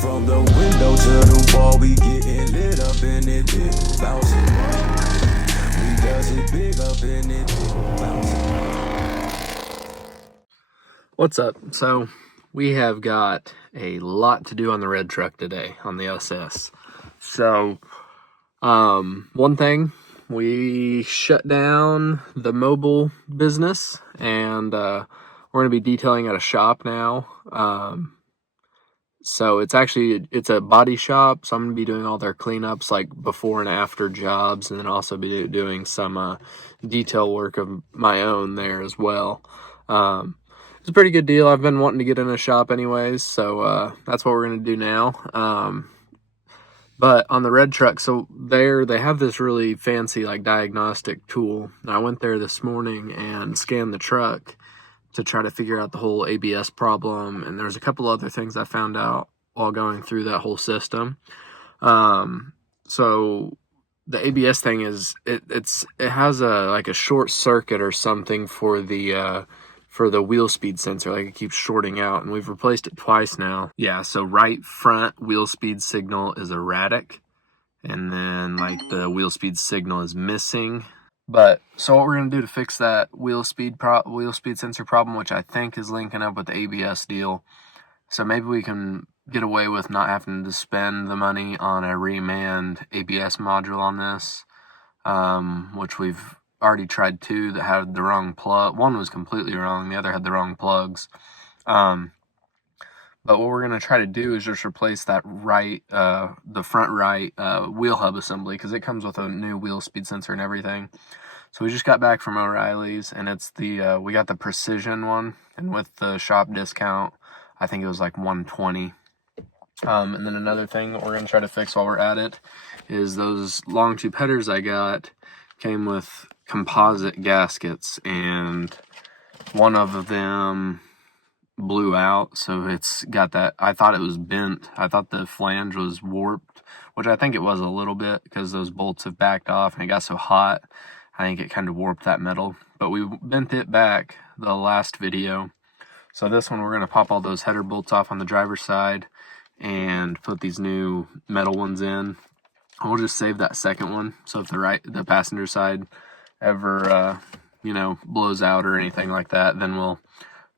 From the window to the wall, we getting lit up in it, big bouncing. We does it big up in it, big bouncing. What's up? So we have got a lot to do on the red truck today on the SS. So one thing, we shut down the mobile business, and we're going to be detailing at a shop now. So it's a body shop, so I'm going to be doing all their cleanups, like before and after jobs, and then also be doing some detail work of my own there as well. It's a pretty good deal. I've been wanting to get in a shop anyways, so that's what we're going to do now. But on the red truck, so they have this really fancy like diagnostic tool. I went there this morning and scanned the truck to try to figure out the whole ABS problem, and there's a couple other things I found out while going through that whole system. So the ABS thing is it has a short circuit or something for the wheel speed sensor, like it keeps shorting out, and we've replaced it twice now. Yeah, so right front wheel speed signal is erratic, and then like the wheel speed signal is missing. But so what we're going to do to fix that wheel speed sensor problem, which I think is linking up with the ABS deal, so maybe we can get away with not having to spend the money on a remanned ABS module on this, which we've already tried two that had the wrong plug. One was completely wrong, the other had the wrong plugs. But what we're going to try to do is just replace that the front right wheel hub assembly, because it comes with a new wheel speed sensor and everything. So we just got back from O'Reilly's, and it's we got the Precision one, and with the shop discount, I think it was like $120. And then another thing that we're going to try to fix while we're at it is those long tube headers I got came with composite gaskets, and one of them blew out, so it's got that. I thought it was bent. I thought the flange was warped, which I think it was a little bit because those bolts have backed off and it got so hot. I think it kind of warped that metal, but we bent it back the last video. So this one we're going to pop all those header bolts off on the driver's side and put these new metal ones in. We'll just save that second one, so if the passenger side ever blows out or anything like that, then we'll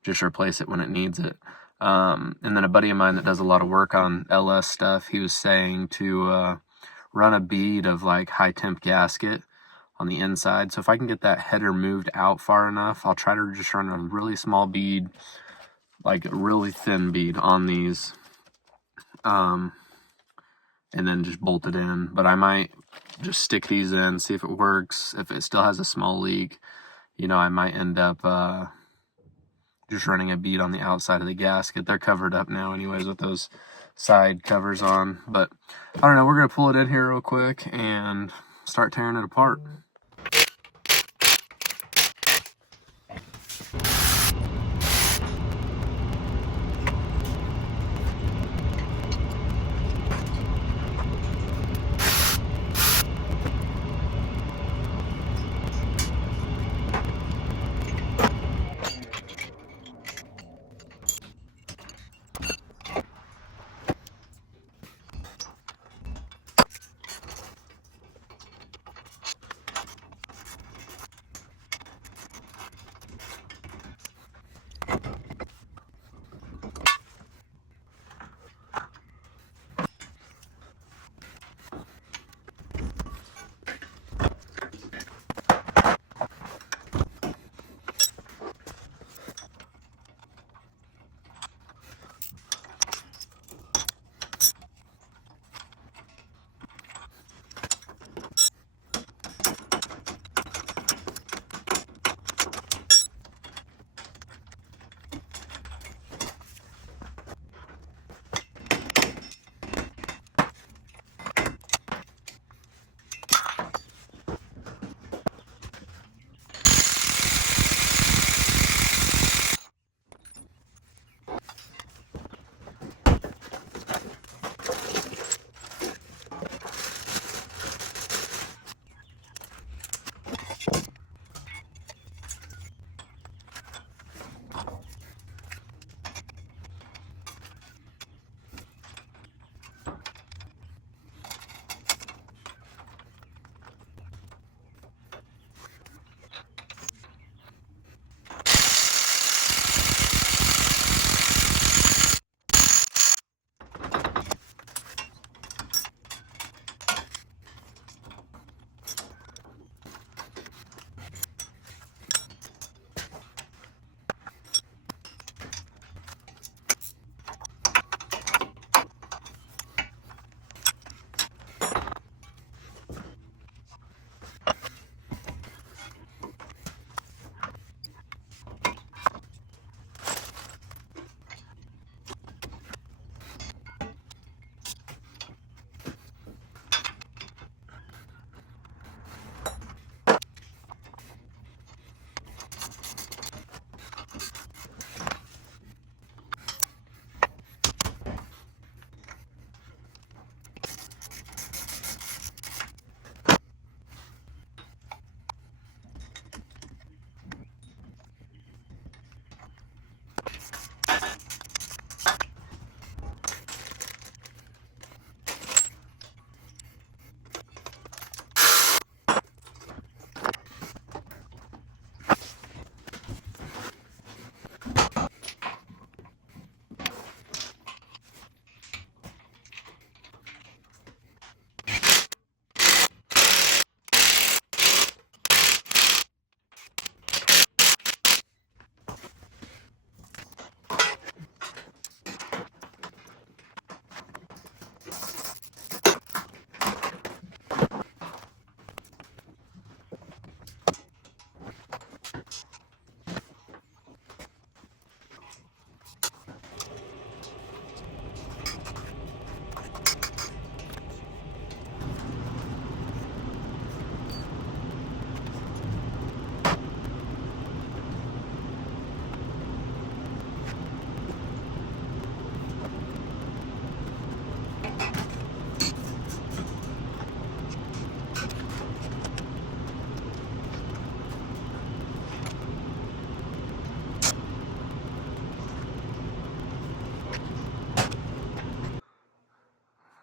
just replace it when it needs it. And then a buddy of mine that does a lot of work on LS stuff, he was saying to run a bead of like high temp gasket on the inside. So if I can get that header moved out far enough, I'll try to just run a really small bead, like a really thin bead on these, and then just bolt it in. But I might just stick these in, see if it works. If it still has a small leak, I might end up just running a bead on the outside of the gasket. They're covered up now anyways with those side covers on. But I don't know, we're going to pull it in here real quick and start tearing it apart.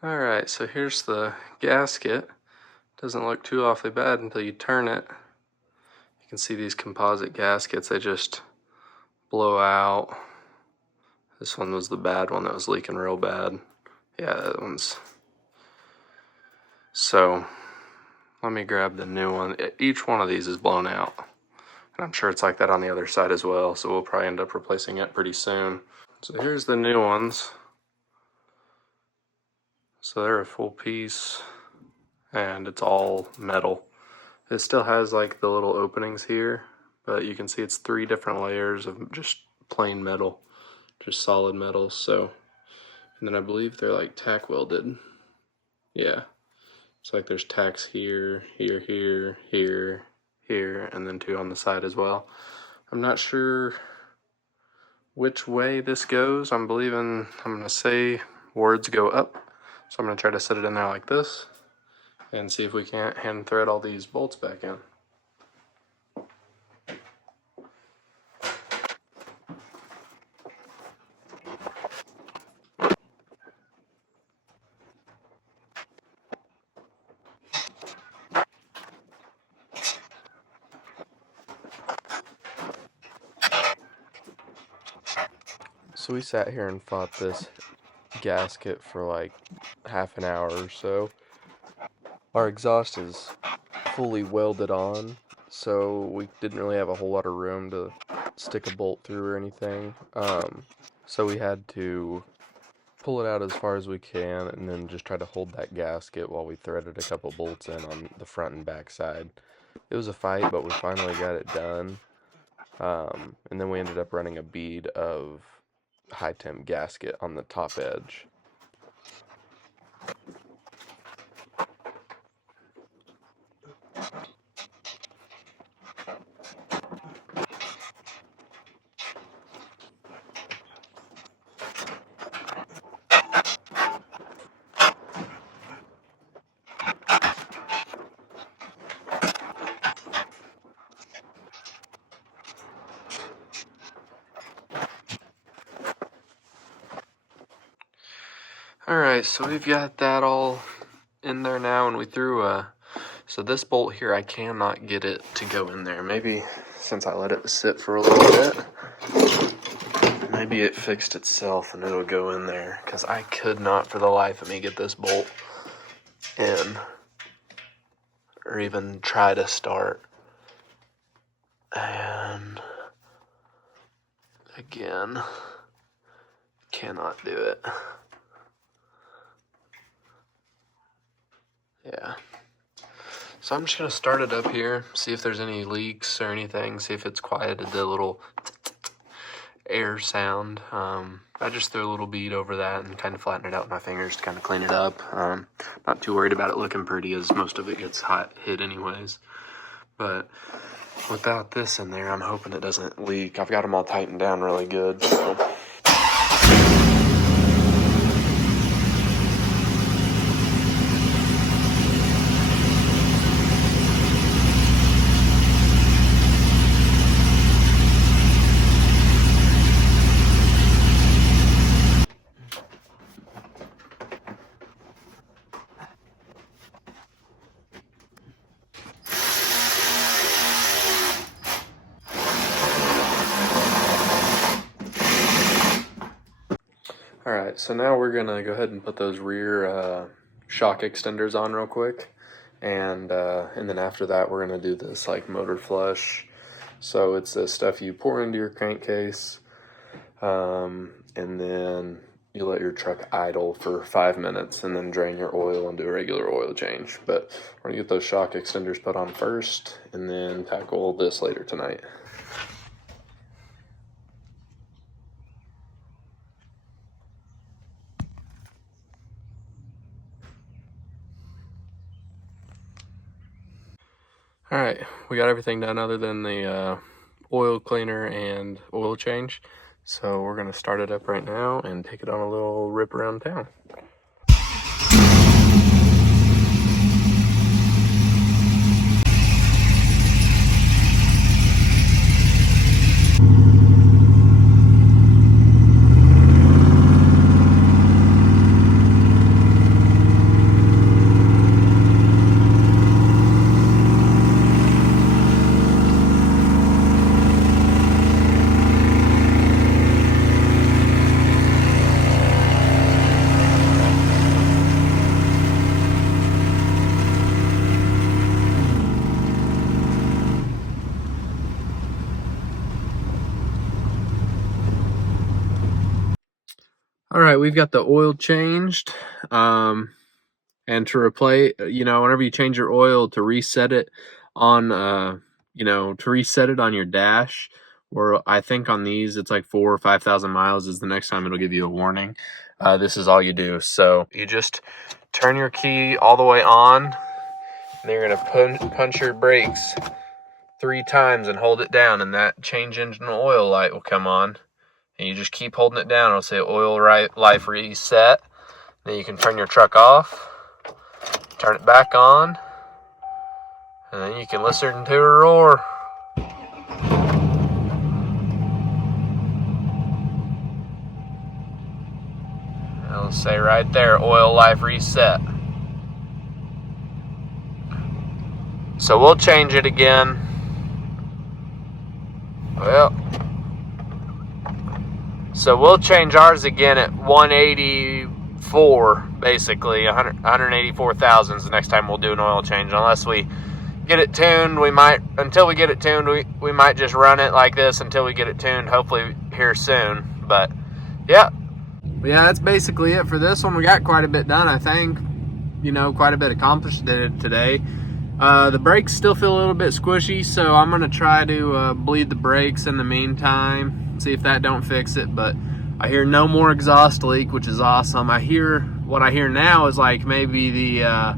Alright, so here's the gasket. Doesn't look too awfully bad until you turn it. You can see these composite gaskets, they just blow out. This one was the bad one that was leaking real bad. Yeah, that one's... So, let me grab the new one. Each one of these is blown out. And I'm sure it's like that on the other side as well, so we'll probably end up replacing it pretty soon. So here's the new ones. So they're a full piece, and it's all metal. It still has like the little openings here, but you can see it's 3 different layers of just plain metal, just solid metal. So, and then I believe they're like tack welded. Yeah, it's like there's tacks here, here, here, here, here, and then 2 on the side as well. I'm not sure which way this goes. I'm gonna say words go up. So I'm gonna try to set it in there like this and see if we can't hand thread all these bolts back in. So we sat here and fought this gasket for like half an hour or so. Our exhaust is fully welded on, so we didn't really have a whole lot of room to stick a bolt through or anything. So we had to pull it out as far as we can and then just try to hold that gasket while we threaded a couple bolts in on the front and back side. It was a fight, but we finally got it done. And then we ended up running a bead of high temp gasket on the top edge. Alright, so we've got that all in there now, and we threw so this bolt here, I cannot get it to go in there. Maybe since I let it sit for a little bit, maybe it fixed itself and it'll go in there, because I could not for the life of me get this bolt in, or even try to start. And again, cannot do it. Yeah. So I'm just going to start it up here, see if there's any leaks or anything, see if it's quieted the little air sound. I just threw a little bead over that and kind of flattened it out with my fingers to kind of clean it up. Not too worried about it looking pretty, as most of it gets hit anyways. But without this in there, I'm hoping it doesn't leak. I've got them all tightened down really good, so... Alright, so now we're going to go ahead and put those rear shock extenders on real quick, and then after that we're going to do this like motor flush. So it's the stuff you pour into your crankcase, and then you let your truck idle for 5 minutes and then drain your oil and do a regular oil change. But we're going to get those shock extenders put on first and then tackle this later tonight. Alright, we got everything done other than the oil cleaner and oil change. So we're going to start it up right now and take it on a little rip around town. right, we've got the oil changed. And to replace, whenever you change your oil, to reset it on, to reset it on your dash, or I think on these it's like 4,000 or 5,000 miles is the next time it'll give you a warning. This is all you do. So you just turn your key all the way on, and then you're gonna punch your brakes 3 times and hold it down, and that change engine oil light will come on. And you just keep holding it down. It'll say oil life reset. Then you can turn your truck off, turn it back on, and then you can listen to her roar. It'll say right there, oil life reset. So we'll change it again. So we'll change ours again at 184, basically 184 thousandths. The next time we'll do an oil change, unless we get it tuned. Until we get it tuned, we might just run it like this until we get it tuned, hopefully here soon. But yeah, that's basically it for this one. We got quite a bit done, I think. Quite a bit accomplished today. The brakes still feel a little bit squishy, so I'm gonna try to bleed the brakes in the meantime, see if that don't fix it. But I hear no more exhaust leak, which is awesome. What I hear now is like maybe the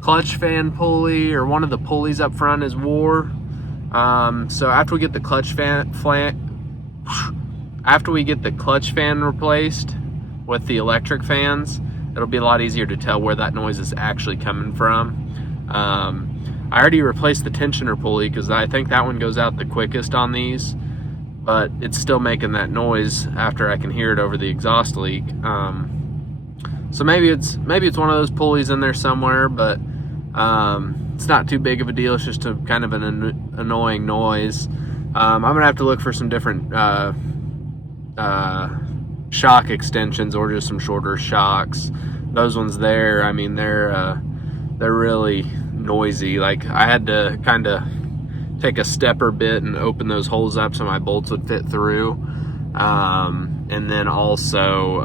clutch fan pulley or one of the pulleys up front is wore. So after we get the clutch fan replaced with the electric fans, it'll be a lot easier to tell where that noise is actually coming from. I already replaced the tensioner pulley because I think that one goes out the quickest on these, but it's still making that noise after I can hear it over the exhaust leak. So maybe it's one of those pulleys in there somewhere, but it's not too big of a deal. It's just a kind of an annoying noise. I'm gonna have to look for some different shock extensions or just some shorter shocks. Those ones there, I mean, they're really noisy. Like, I had to kind of take a stepper bit and open those holes up so my bolts would fit through. And then also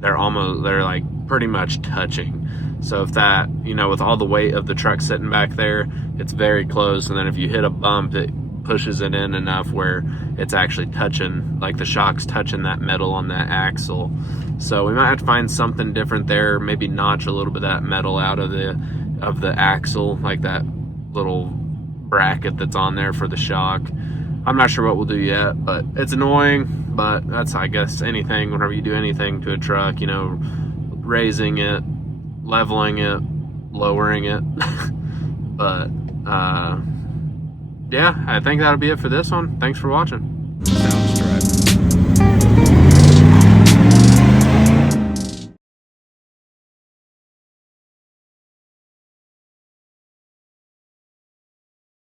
they're like pretty much touching. So if that, with all the weight of the truck sitting back there, it's very close. And then if you hit a bump, it pushes it in enough where it's actually touching, like the shock's touching that metal on that axle. So we might have to find something different there, maybe notch a little bit of that metal out of the axle, like that little bracket that's on there for the shock. I'm not sure what we'll do yet, but it's annoying. But that's, I guess, anything, whenever you do anything to a truck, raising it, leveling it, lowering it. But yeah, I think that'll be it for this one. Thanks for watching. Soundstripe.